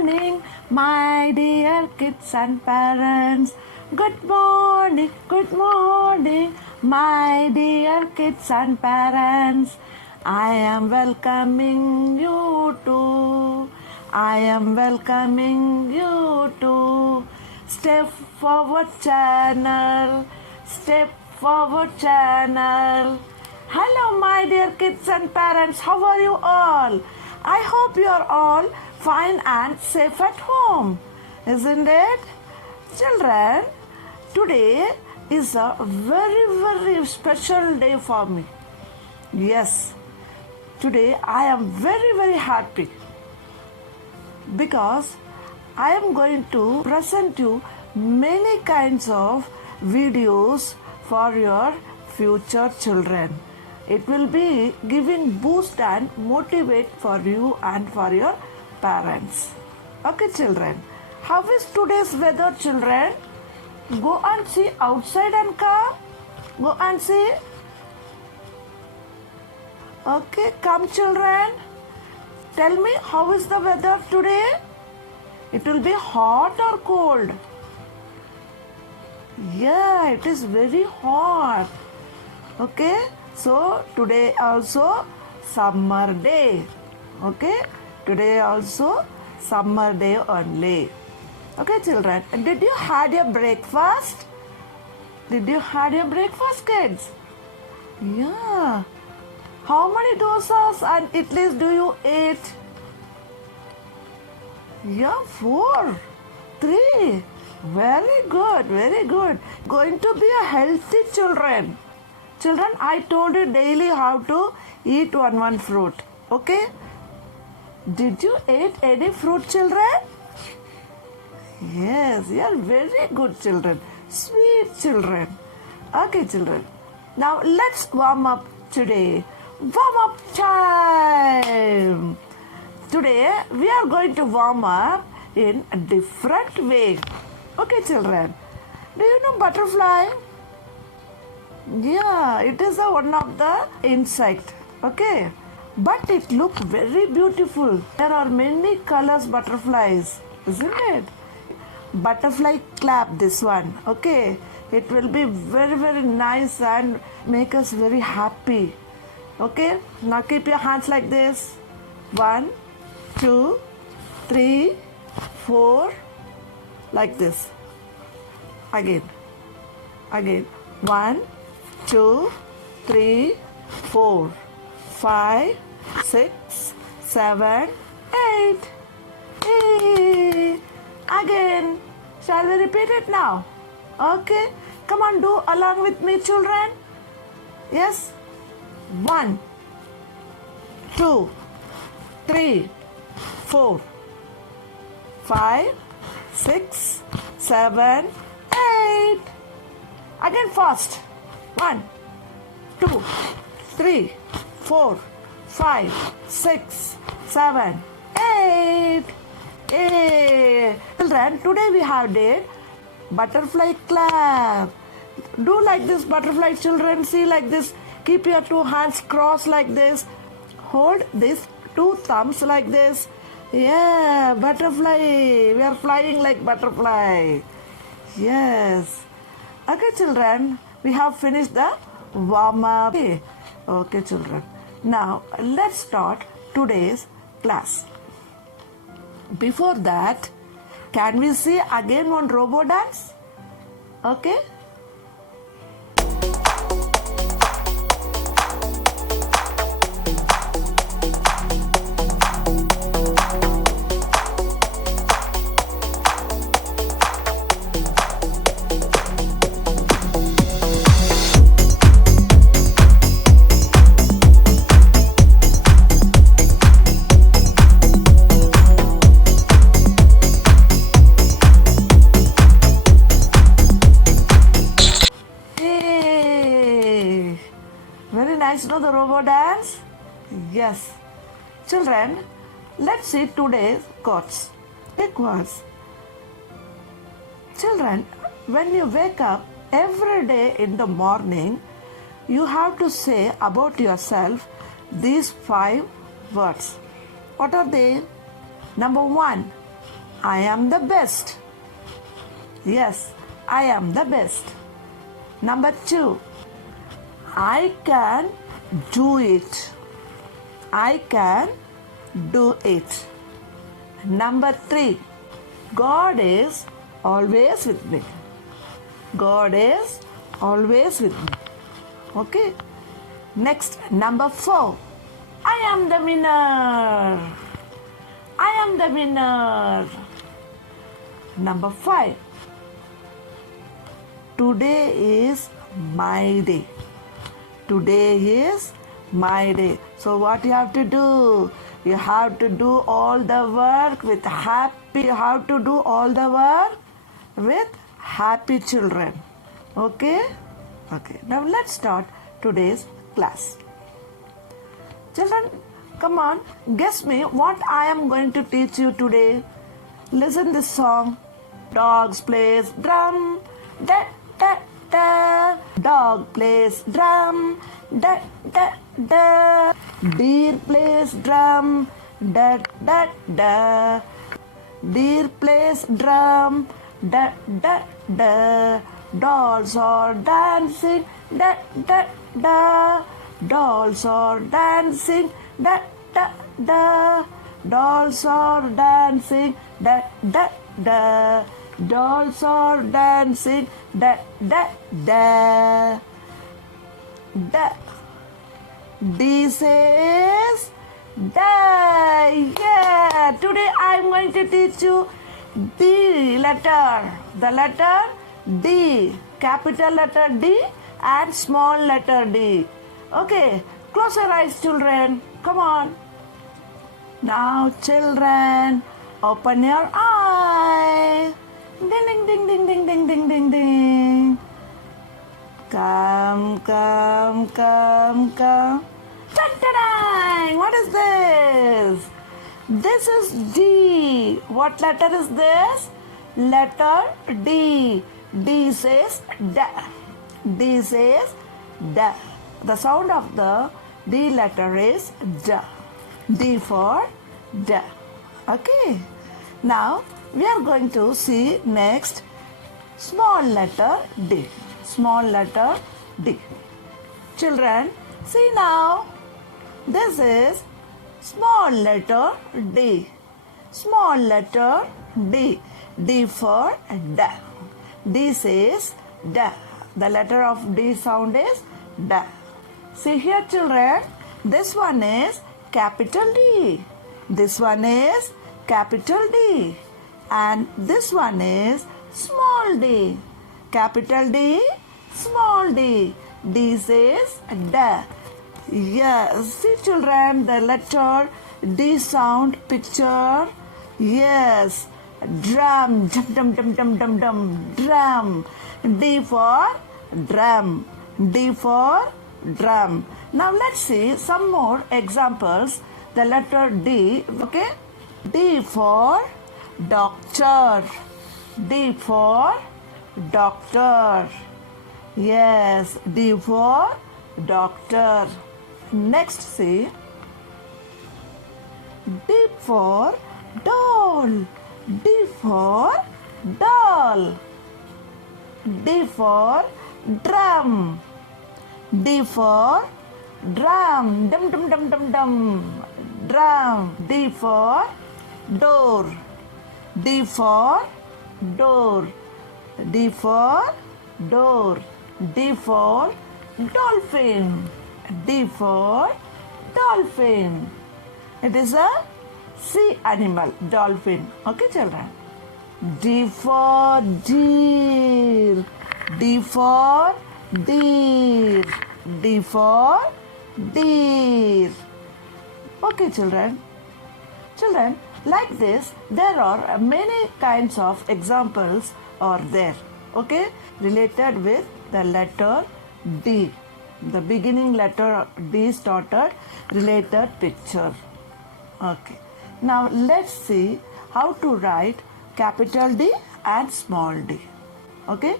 morning, my dear kids and parents. Good morning, my dear kids and parents. I am welcoming you to. I am welcoming you to Step Forward Channel. Step Forward Channel. Hello, my dear kids and parents. How are you all? I hope you are all fine and safe at home. Isn't it? Children, today is a very special day for me. Yes, today I am very happy because I am going to present you many kinds of videos for your future children. It will be giving boost and motivate for you and for your parents. Okay, children. How is today's weather, children? Go and see outside and come. Go and see. Okay, come, children. Tell me, how is the weather today? It will be hot or cold? Yeah, it is very hot. Okay, so today also summer day. Okay, today also summer day only. Okay, children, did you had your breakfast? Did you had your breakfast, kids? Yeah. How many dosas and idlis do you eat? Yeah, 4, 3. Very good. Going to be a healthy children. Children, I told you daily how to eat one fruit. Okay? Did you eat any fruit, children? Yes, you are very good children. Sweet children. Okay, children. Now let's warm up today. Warm up time. Today we are going to warm up in a different way. Okay, children. Do you know butterfly? Yeah, it is one of the insect. Okay, but it looks very beautiful. There are many colors butterflies, isn't it? Butterfly clap, this one. Okay, it will be very nice and make us very happy. Okay, now keep your hands like this. 1, 2, 3, 4, like this. Again. 1, 2, 3, 4, 5, 6, 7, 8. Hey. Again. Shall we repeat it now? Okay. Come on, do along with me, children. Yes. 1, 2, 3, 4, 5, 6, 7, 8. Again fast. 1, 2, 3, 4, 5, 6, 7, 8. Hey. Children, today we have did butterfly clap. Do like this, butterfly, children. See like this. Keep your 2 hands crossed like this. Hold these 2 thumbs like this. Yeah, butterfly. We are flying like butterfly. Yes. Okay, children. We have finished the warm-up. Okay, children. Now, let's start today's class. Before that, can we see again one robo dance? Okay? Nice, no, the robo dance? Yes. Children, let's see today's quotes. Take quotes. Children, when you wake up every day in the morning, you have to say about yourself these 5 words. What are they? Number 1, I am the best. Yes, I am the best. Number 2. I can do it. I can do it. Number 3. God is always with me. God is always with me. Okay. Next, number 4. I am the winner. I am the winner. Number 5. Today is my day. Today is my day. So what you have to do? You have to do all the work with happy. You have to do all the work with happy children. Okay? Okay. Now let's start today's class. Children, come on. Guess me what I am going to teach you today. Listen this song. Dogs plays drum. Da da da. Dog plays drum. Da da da. Deer plays drum. Da da da. Deer plays drum. Da da da. Dolls are dancing. Da da da. Dolls are dancing. Da da da. Dolls are dancing. Da da da. Dolls are dancing. Da da da. Da. D says die. Yeah. Today I am going to teach you the letter. The letter D. Capital letter D and small letter D. Okay. Close your eyes, children. Come on. Now, children, open your eye. Ding, ding, ding, ding, ding, ding, ding, ding, ding. Come, come, come, come. Ta-da! What is this? This is D. What letter is this? Letter D. D says da. D says da. The sound of the D letter is da. D for da. Okay. Now we are going to see next small letter D. Small letter D. Children, see now. This is small letter D. Small letter D. D for da. D says da. The letter of D sound is da. See here, children. This one is capital D. This one is capital D. And this one is small d. Capital D, small d. D says da. Yes, see children, the letter D sound picture. Yes, drum, dum dum dum dum dum dum, drum. D for drum. D for drum. Now let's see some more examples. The letter D, okay? D for doctor. D for doctor. Yes, D for doctor. Next, see. D for doll. D for doll. D for drum. D for drum. Dum dum dum dum dum. Drum. D for door. D for door. D for door. D for dolphin. D for dolphin. It is a sea animal, dolphin. Okay, children. D for deer. D for deer. D for deer. Okay, children. Children, like this, there are many kinds of examples are there. Okay, related with the letter D. The beginning letter D started related picture. Okay. Now let's see how to write capital D and small d. Okay.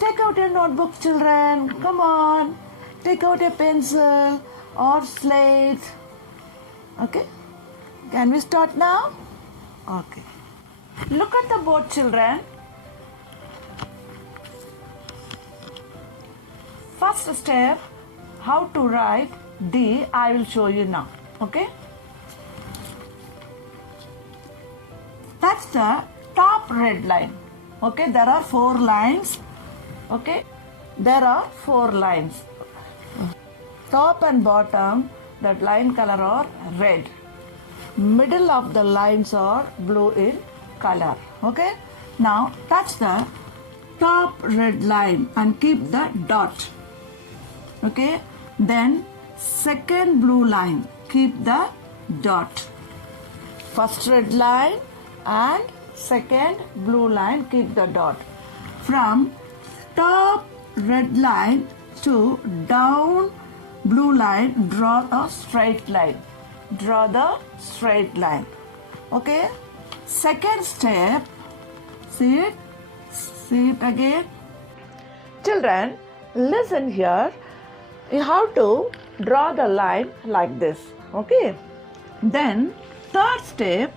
Take out your notebook, children. Come on. Take out a pencil or slate. Okay. Can we start now? Okay. Look at the board, children. First step, how to write D, I will show you now. Okay? That's the top red line. Okay, there are 4 lines. Okay, there are 4 lines. Top and bottom, that line color are red. Middle of the lines are blue in color. Okay, now touch the top red line and keep the dot. Okay, then second blue line, keep the dot. First red line and second blue line, keep the dot. From top red line to down blue line, draw a straight line. Draw the straight line. Okay, second step, see it again. Children, listen here. You have to draw the line like this. Okay, then third step,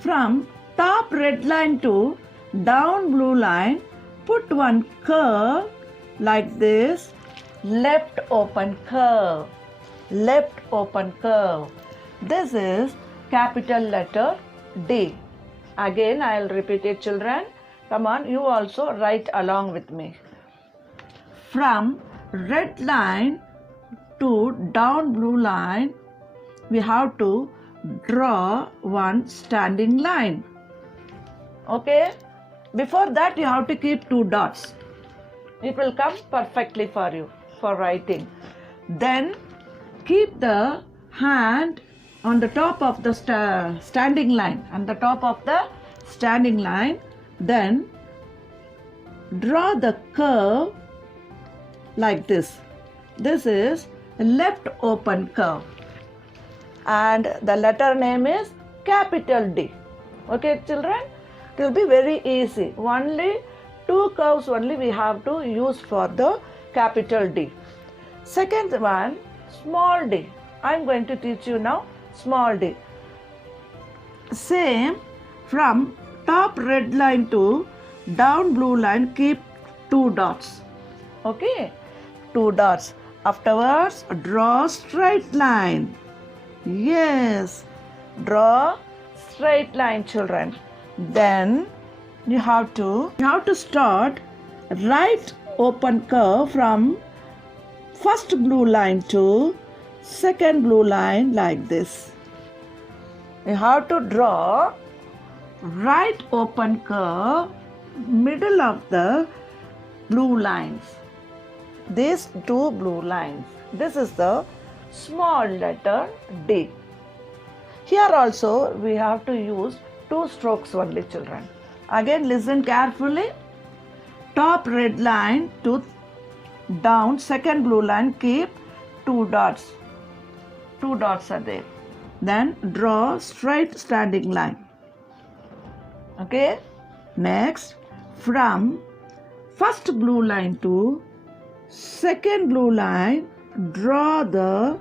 from top red line to down blue line, put one curve like this. Left open curve. Left open curve. This is capital letter D. Again, I will repeat it, children. Come on, you also write along with me. From red line to down blue line, we have to draw one standing line. Okay? Before that, you have to keep 2 dots. It will come perfectly for you for writing. Then keep the hand on the top of the standing line. On the top of the standing line, then draw the curve like this. This is left open curve. And the letter name is capital D. Okay, children? It will be very easy. Only 2 curves only we have to use for the capital D. Second one, small d. I am going to teach you now small d. Same, from top red line to down blue line, keep 2 dots. Okay, 2 dots. Afterwards, draw straight line. Yes, draw straight line, children. Then you have to start right open curve from first blue line to second blue line like this. You have to draw right open curve middle of the blue lines. These 2 blue lines. This is the small letter D. Here also we have to use 2 strokes only, children. Again, listen carefully. Top red line to down second blue line, keep 2 dots. 2 dots are there. Then draw straight standing line. Okay. Next, from first blue line to second blue line, draw the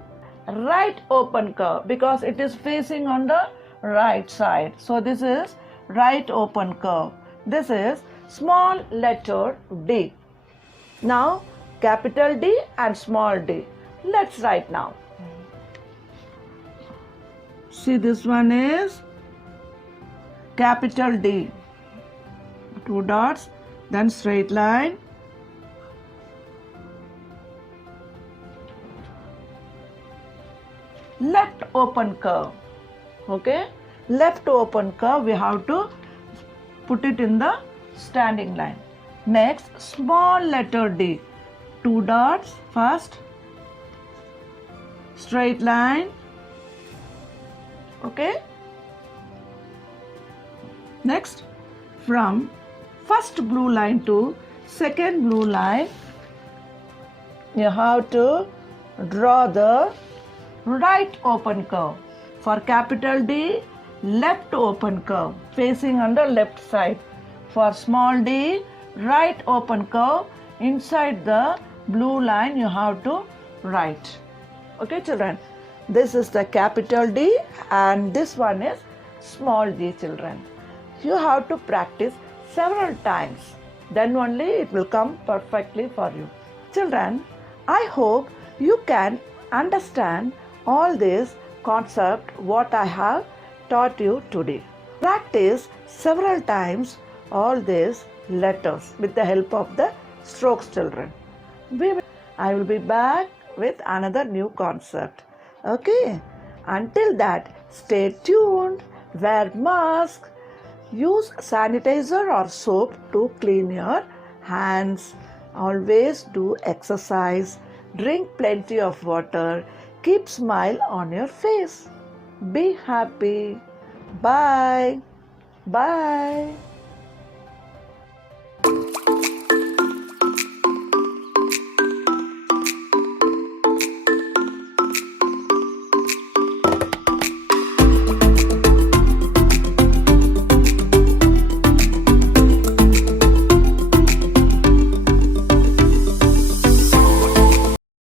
right open curve because it is facing on the right side. So this is right open curve. This is small letter D. Now capital D and small d. Let's write now. See, this one is capital D. 2 dots, then straight line. Left open curve. Okay, left open curve, we have to put it in the standing line. Next, small letter D. 2 dots first, straight line. Okay. Next, from first blue line to second blue line, you have to draw the right open curve. For capital D, left open curve facing on the left side. For small d, right open curve inside the blue line you have to write. Okay, children, this is the capital D and this one is Small g, children. You have to practice several times. Then only it will come perfectly for you. Children, I hope you can understand all this concept what I have taught you today. Practice several times all these letters with the help of the strokes, children. I will be back with another new concept. Okay? Until that, stay tuned, wear mask, use sanitizer or soap to clean your hands. Always do exercise, drink plenty of water, keep smile on your face. Be happy. Bye. Bye.